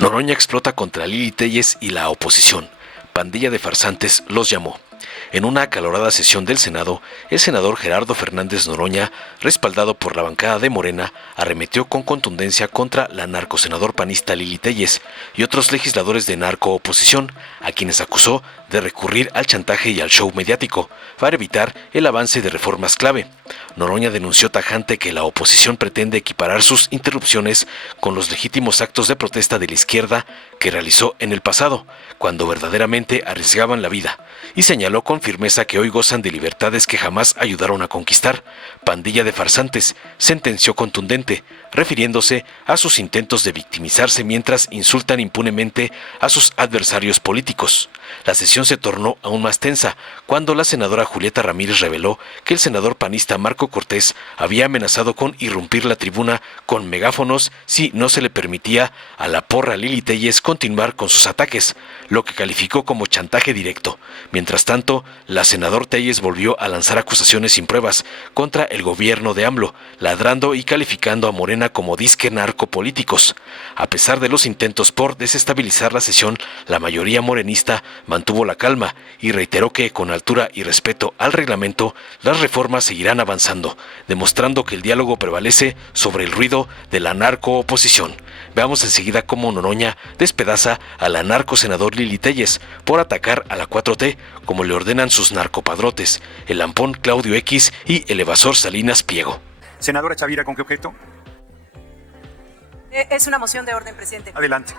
Noroña explota contra Lili Téllez y la oposición. Pandilla de farsantes los llamó. En una acalorada sesión del Senado, el senador Gerardo Fernández Noroña, respaldado por la bancada de Morena, arremetió con contundencia contra la narcosenador panista Lili Téllez y otros legisladores de narcooposición, a quienes acusó de recurrir al chantaje y al show mediático para evitar el avance de reformas clave. Noroña denunció tajante que la oposición pretende equiparar sus interrupciones con los legítimos actos de protesta de la izquierda que realizó en el pasado, cuando verdaderamente arriesgaban la vida, y señaló con firmeza que hoy gozan de libertades que jamás ayudaron a conquistar. Pandilla de farsantes, sentenció contundente, refiriéndose a sus intentos de victimizarse mientras insultan impunemente a sus adversarios políticos. La sesión se tornó aún más tensa cuando la senadora Julieta Ramírez reveló que el senador panista Marco Cortés había amenazado con irrumpir la tribuna con megáfonos si no se le permitía a la porra Lili Téllez continuar con sus ataques, lo que calificó como chantaje directo. Mientras tanto, la senadora Téllez volvió a lanzar acusaciones sin pruebas contra el gobierno de AMLO, ladrando y calificando a Morena como disque narcopolíticos. A pesar de los intentos por desestabilizar la sesión, la mayoría morenista mantuvo la calma y reiteró que, con altura y respeto al reglamento, las reformas seguirán avanzando, demostrando que el diálogo prevalece sobre el ruido de la narcooposición. Veamos enseguida cómo Noroña despedaza a la narcosenador Lili Téllez por atacar a la 4T, como le ordenan sus narcopadrotes, el lampón Claudio X y el evasor Salinas Pliego. Senadora Chavira, ¿con qué objeto? Es una moción de orden, presidente. Adelante.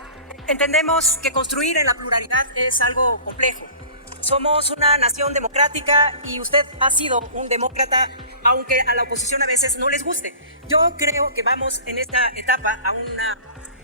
Entendemos que construir en la pluralidad es algo complejo. Somos una nación democrática y usted ha sido un demócrata, aunque a la oposición a veces no les guste. Yo creo que vamos en esta etapa a una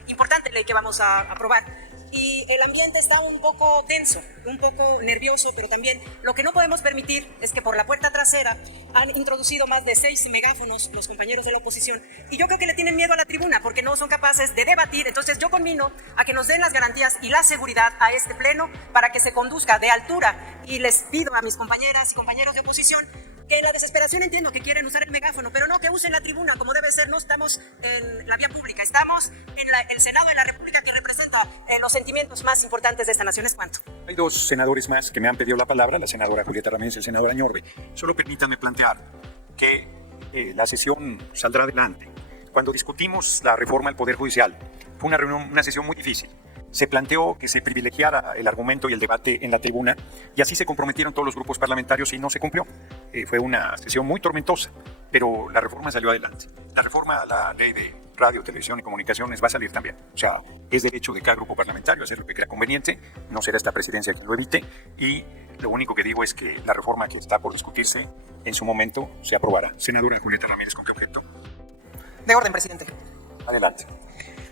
importante ley que vamos a aprobar. Y el ambiente está un poco tenso, un poco nervioso, pero también lo que no podemos permitir es que por la puerta trasera han introducido más de 6 megáfonos los compañeros de la oposición, y yo creo que le tienen miedo a la tribuna porque no son capaces de debatir. Entonces yo conmino a que nos den las garantías y la seguridad a este pleno para que se conduzca de altura, y les pido a mis compañeras y compañeros de oposición que en la desesperación entiendo que quieren usar el megáfono, pero no, que usen la tribuna como debe ser. No estamos en la vía pública, estamos en el Senado de la República, que representa los sentimientos más importantes de esta nación. ¿Es cuánto? Hay dos senadores más que me han pedido la palabra, la senadora Julieta Ramírez y el senador Añorbe. Solo permítanme plantear que la sesión saldrá adelante. Cuando discutimos la reforma del Poder Judicial, fue una sesión muy difícil. Se planteó que se privilegiara el argumento y el debate en la tribuna, y así se comprometieron todos los grupos parlamentarios y no se cumplió. Fue una sesión muy tormentosa, pero la reforma salió adelante. La reforma a la ley de radio, televisión y comunicaciones va a salir también. O sea, es derecho de cada grupo parlamentario hacer lo que crea conveniente, no será esta presidencia quien lo evite, y lo único que digo es que la reforma que está por discutirse en su momento se aprobará. Senadora Julieta Ramírez, ¿con qué objeto? De orden, presidente. Adelante.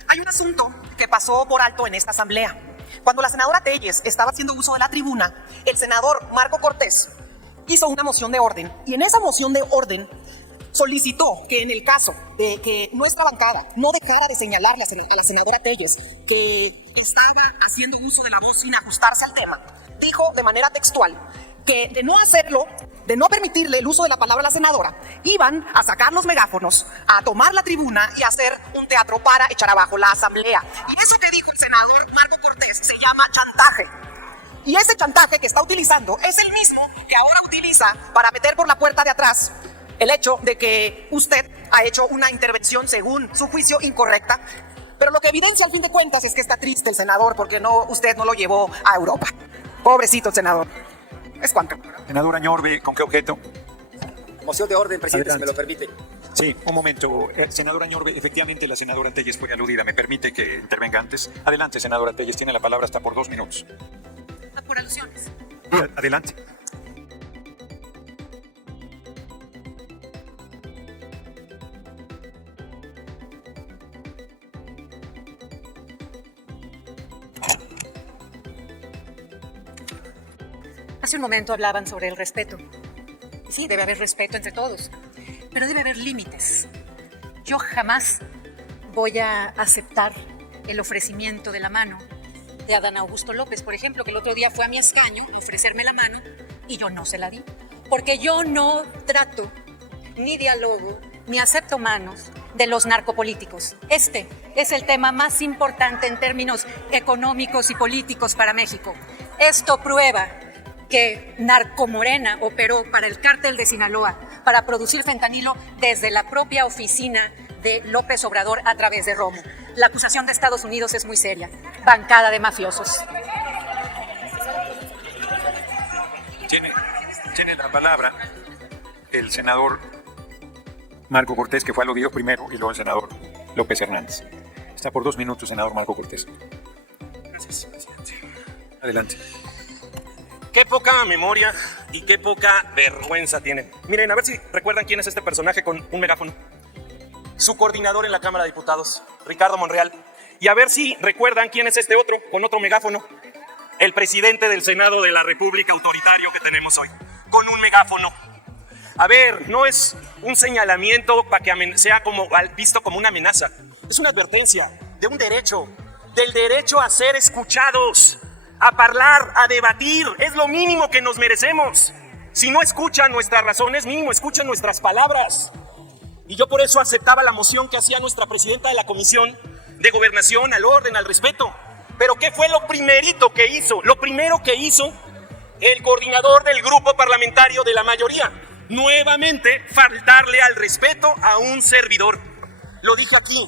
Hay un asunto que pasó por alto en esta asamblea. Cuando la senadora Téllez estaba haciendo uso de la tribuna, el senador Marco Cortés hizo una moción de orden, y en esa moción de orden solicitó que, en el caso de que nuestra bancada no dejara de señalarle a la senadora Téllez que estaba haciendo uso de la voz sin ajustarse al tema, dijo de manera textual que, de no hacerlo, de no permitirle el uso de la palabra a la senadora, iban a sacar los megáfonos, a tomar la tribuna y a hacer un teatro para echar abajo la asamblea. Y eso que dijo el senador Marco Cortés se llama chantaje. Y ese chantaje que está utilizando es el mismo que ahora utiliza para meter por la puerta de atrás el hecho de que usted ha hecho una intervención, según su juicio, incorrecta. Pero lo que evidencia al fin de cuentas es que está triste el senador porque usted no lo llevó a Europa. Pobrecito el senador. ¿Es cuánto? Senadora Añorbe, ¿con qué objeto? Moción de orden, presidente, Adelante. si me lo permite. Sí, un momento. Senadora Añorbe, efectivamente la senadora Téllez fue aludida. ¿Me permite que intervenga antes? Adelante, senadora Téllez, tiene la palabra hasta por 2 minutos. Por alusiones. Adelante. Hace un momento hablaban sobre el respeto. Sí, debe haber respeto entre todos, pero debe haber límites. Yo jamás voy a aceptar el ofrecimiento de la mano de Adán Augusto López, por ejemplo, que el otro día fue a mi escaño a ofrecerme la mano y yo no se la di, porque yo no trato, ni dialogo, ni acepto manos de los narcopolíticos. Este es el tema más importante en términos económicos y políticos para México. Esto prueba que Narcomorena operó para el cártel de Sinaloa para producir fentanilo desde la propia oficina de López Obrador a través de Romo. La acusación de Estados Unidos es muy seria. Bancada de mafiosos. Tiene la palabra el senador Marco Cortés, que fue aludido primero, y luego el senador López Hernández. Está por 2 minutos, senador Marco Cortés. Gracias, presidente. Adelante. Qué poca memoria y qué poca vergüenza tienen. Miren, a ver si recuerdan quién es este personaje con un megáfono. Su coordinador en la Cámara de Diputados, Ricardo Monreal. Y a ver si recuerdan quién es este otro con otro megáfono. El presidente del Senado de la República autoritario que tenemos hoy, con un megáfono. A ver, no es un señalamiento para que sea visto como una amenaza. Es una advertencia de un derecho, del derecho a ser escuchados, a hablar, a debatir. Es lo mínimo que nos merecemos. Si no escuchan nuestras razones, mínimo escuchan nuestras palabras. Y yo por eso aceptaba la moción que hacía nuestra presidenta de la Comisión de Gobernación, al orden, al respeto. Pero ¿qué fue lo primerito que hizo? Lo primero que hizo el coordinador del grupo parlamentario de la mayoría. Nuevamente, faltarle al respeto a un servidor. Lo dije aquí.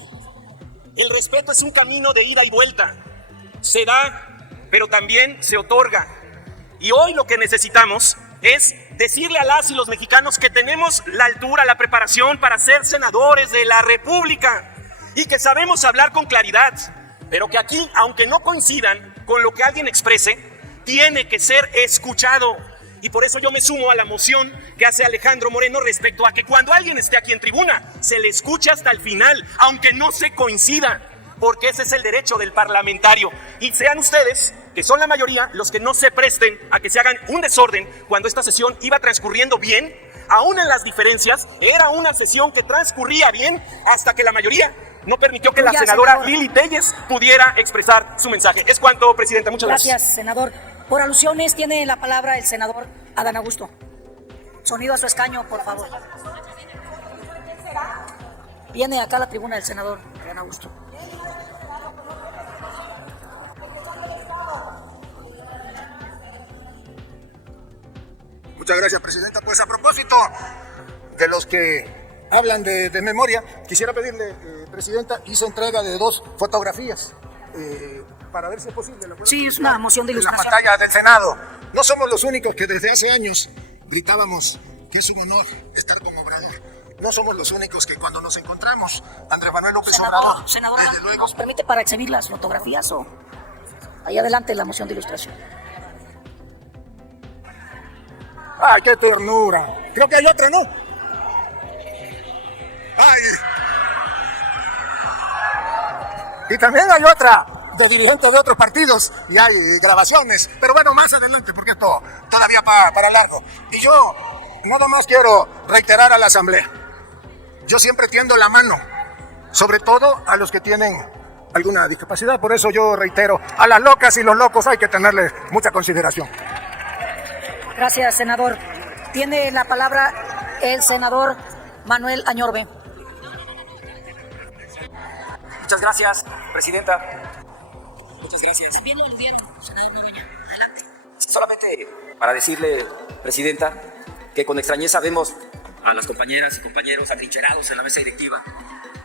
El respeto es un camino de ida y vuelta. Se da, pero también se otorga. Y hoy lo que necesitamos es decirle a las y los mexicanos que tenemos la altura, la preparación para ser senadores de la República y que sabemos hablar con claridad, pero que aquí, aunque no coincidan con lo que alguien exprese, tiene que ser escuchado. Y por eso yo me sumo a la moción que hace Alejandro Moreno respecto a que cuando alguien esté aquí en tribuna, se le escuche hasta el final, aunque no se coincida, porque ese es el derecho del parlamentario. Y sean ustedes, que son la mayoría, los que no se presten a que se hagan un desorden cuando esta sesión iba transcurriendo bien, aún en las diferencias, era una sesión que transcurría bien hasta que la mayoría no permitió que la senadora Lili Téllez pudiera expresar su mensaje. Es cuanto, presidenta. Muchas gracias. Gracias, senador. Por alusiones tiene la palabra el senador Adán Augusto. Sonido a su escaño, por favor. Viene acá a la tribuna el senador Adán Augusto. Muchas gracias, presidenta. Pues a propósito de los que hablan de memoria, quisiera pedirle, presidenta, hizo entrega de 2 fotografías para ver si es posible. Sí, es una moción de ilustración. En la pantalla del Senado. No somos los únicos que desde hace años gritábamos que es un honor estar como Obrador. No somos los únicos que cuando nos encontramos, Andrés Manuel López Obrador, senadora, desde luego... ¿nos permite para exhibir las fotografías o ahí adelante la moción de ilustración? ¡Ay, qué ternura! Creo que hay otra, ¿no? ¡Ay! Y también hay otra de dirigentes de otros partidos y hay grabaciones. Pero bueno, más adelante, porque esto todavía para largo. Y yo nada más quiero reiterar a la Asamblea. Yo siempre tiendo la mano, sobre todo a los que tienen alguna discapacidad. Por eso yo reitero, a las locas y los locos hay que tenerles mucha consideración. Gracias, senador. Tiene la palabra el senador Manuel Añorbe. Muchas gracias, presidenta. Muchas gracias. También lo aludieron. Solamente para decirle, presidenta, que con extrañeza vemos a las compañeras y compañeros atrincherados en la mesa directiva.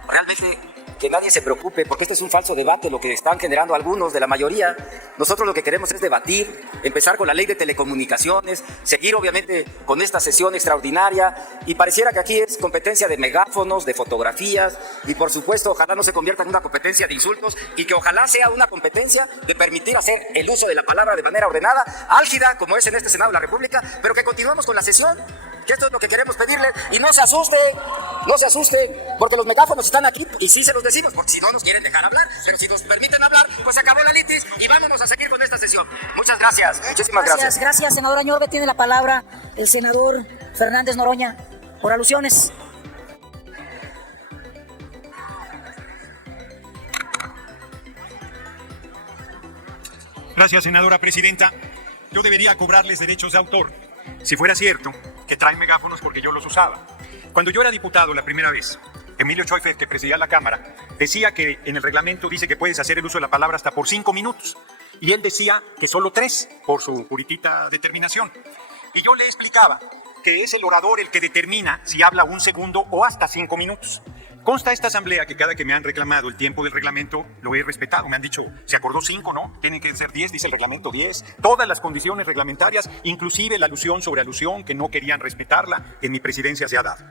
Realmente que nadie se preocupe, porque este es un falso debate lo que están generando algunos de la mayoría. Nosotros lo que queremos es debatir, empezar con la ley de telecomunicaciones, seguir obviamente con esta sesión extraordinaria, y pareciera que aquí es competencia de megáfonos, de fotografías, y por supuesto ojalá no se convierta en una competencia de insultos, y que ojalá sea una competencia de permitir hacer el uso de la palabra de manera ordenada, álgida, como es en este Senado de la República, pero que continuemos con la sesión, que esto es lo que queremos pedirle. Y no se asuste, porque los megáfonos están aquí y sí se los decimos, porque si no nos quieren dejar hablar, pero si nos permiten hablar, pues se acabó la litis y vámonos a seguir con esta sesión. Muchas gracias, muchísimas gracias. Gracias, senador Añorbe. Tiene la palabra el senador Fernández Noroña, por alusiones. Gracias, senadora presidenta. Yo debería cobrarles derechos de autor, si fuera cierto que traen megáfonos porque yo los usaba. Cuando yo era diputado la primera vez, Emilio Choifer, que presidía la Cámara, decía que en el reglamento dice que puedes hacer el uso de la palabra hasta por 5 minutos. Y él decía que solo 3, por su puritita determinación. Y yo le explicaba que es el orador el que determina si habla 1 segundo o hasta 5 minutos. Consta esta asamblea que cada que me han reclamado el tiempo del reglamento lo he respetado. Me han dicho, se acordó 5, ¿no? Tienen que ser 10, dice el reglamento 10. Todas las condiciones reglamentarias, inclusive la alusión sobre alusión, que no querían respetarla, en mi presidencia se ha dado.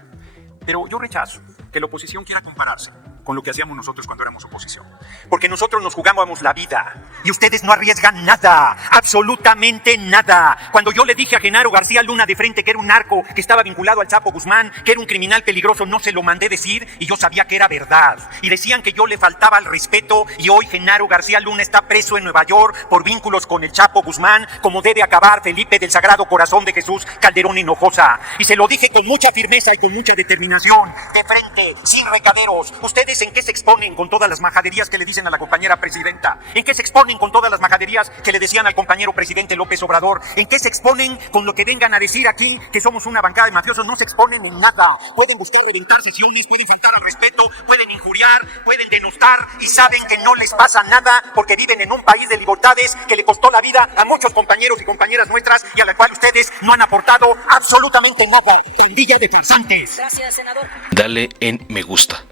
Pero yo rechazo que la oposición quiera compararse con lo que hacíamos nosotros cuando éramos oposición. Porque nosotros nos jugábamos la vida y ustedes no arriesgan nada, absolutamente nada. Cuando yo le dije a Genaro García Luna de frente que era un narco, que estaba vinculado al Chapo Guzmán, que era un criminal peligroso, no se lo mandé decir y yo sabía que era verdad. Y decían que yo le faltaba al respeto y hoy Genaro García Luna está preso en Nueva York por vínculos con el Chapo Guzmán, como debe acabar Felipe del Sagrado Corazón de Jesús Calderón Hinojosa. Y se lo dije con mucha firmeza y con mucha determinación, de frente, sin recaderos. Ustedes ¿en qué se exponen con todas las majaderías que le dicen a la compañera presidenta? ¿En qué se exponen con todas las majaderías que le decían al compañero presidente López Obrador? ¿En qué se exponen con lo que vengan a decir aquí que somos una bancada de mafiosos? No se exponen en nada. Pueden buscar reventar sesiones, pueden faltar al respeto, pueden injuriar, pueden denostar y saben que no les pasa nada porque viven en un país de libertades que le costó la vida a muchos compañeros y compañeras nuestras y a la cual ustedes no han aportado absolutamente nada. Pandilla de farsantes. Gracias, senador. Dale en me gusta.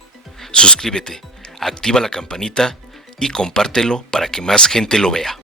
Suscríbete, activa la campanita y compártelo para que más gente lo vea.